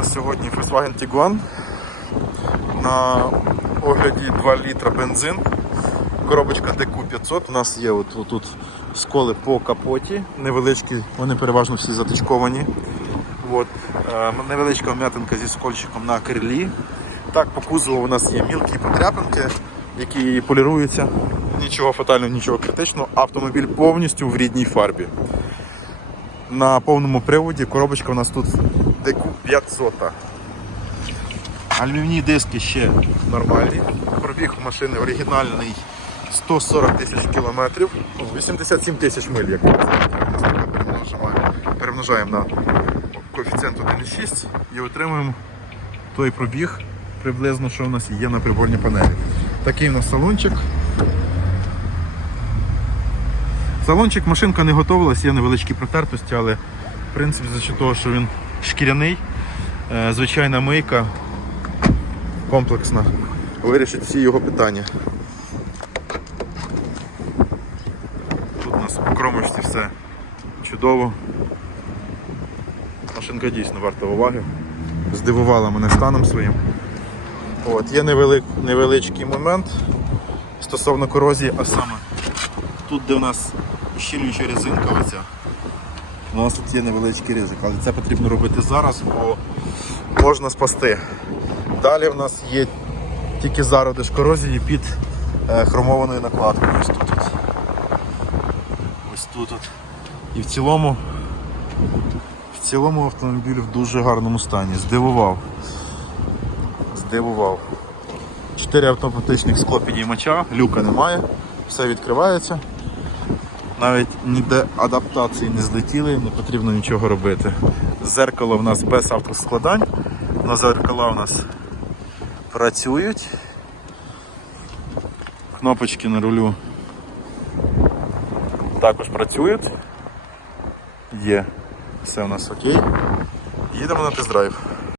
нас сьогодні Volkswagen Tiguan. На огляді 2 літра бензин. Коробочка DQ500. У нас є от, тут сколи по капоті. Невеличкі, вони переважно всі затичковані. От. Е, невеличка вм'ятинка зі скольчиком на крилі. Так, по кузову у нас є мілкі подряпинки, які поліруються. Нічого фатального, нічого критичного. Автомобіль повністю в рідній фарбі. На повному приводі коробочка у нас тут DQ500. Алюмінійні диски ще нормальні. Пробіг машини оригінальний 140 тисяч кілометрів, 87 тисяч миль, як перемножаємо, на коефіцієнт 1,6 і отримуємо той пробіг приблизно, що у нас є на приборній панелі. Такий у нас салончик. Салончик машинка не готувалась, є невеличкі протертості, але в принципі за того, що він шкіряний, е, звичайна мийка комплексна, вирішить всі його питання. Тут у нас по кромочці все чудово. Машинка дійсно варта уваги. Здивувала мене станом своїм. От, Є невелик, невеличкий момент стосовно корозії, а саме тут, де в нас щільнюча резинка оця, у нас тут є невеличкий ризик, але це потрібно робити зараз, бо можна спасти. Далі в нас є тільки зародиш корозії під е, хромованою накладкою. Ось тут. Ось тут. І в цілому, в цілому автомобіль в дуже гарному стані. Здивував. Здивував. Чотири автоматичних склопідіймача, люка немає, все відкривається. Навіть ніде адаптації не злетіли, не потрібно нічого робити. Зеркало в нас без автоскладань. На зеркала у нас працюють. Кнопочки на рулю також працюють. Є. Все у нас окей. Їдемо на тест-драйв.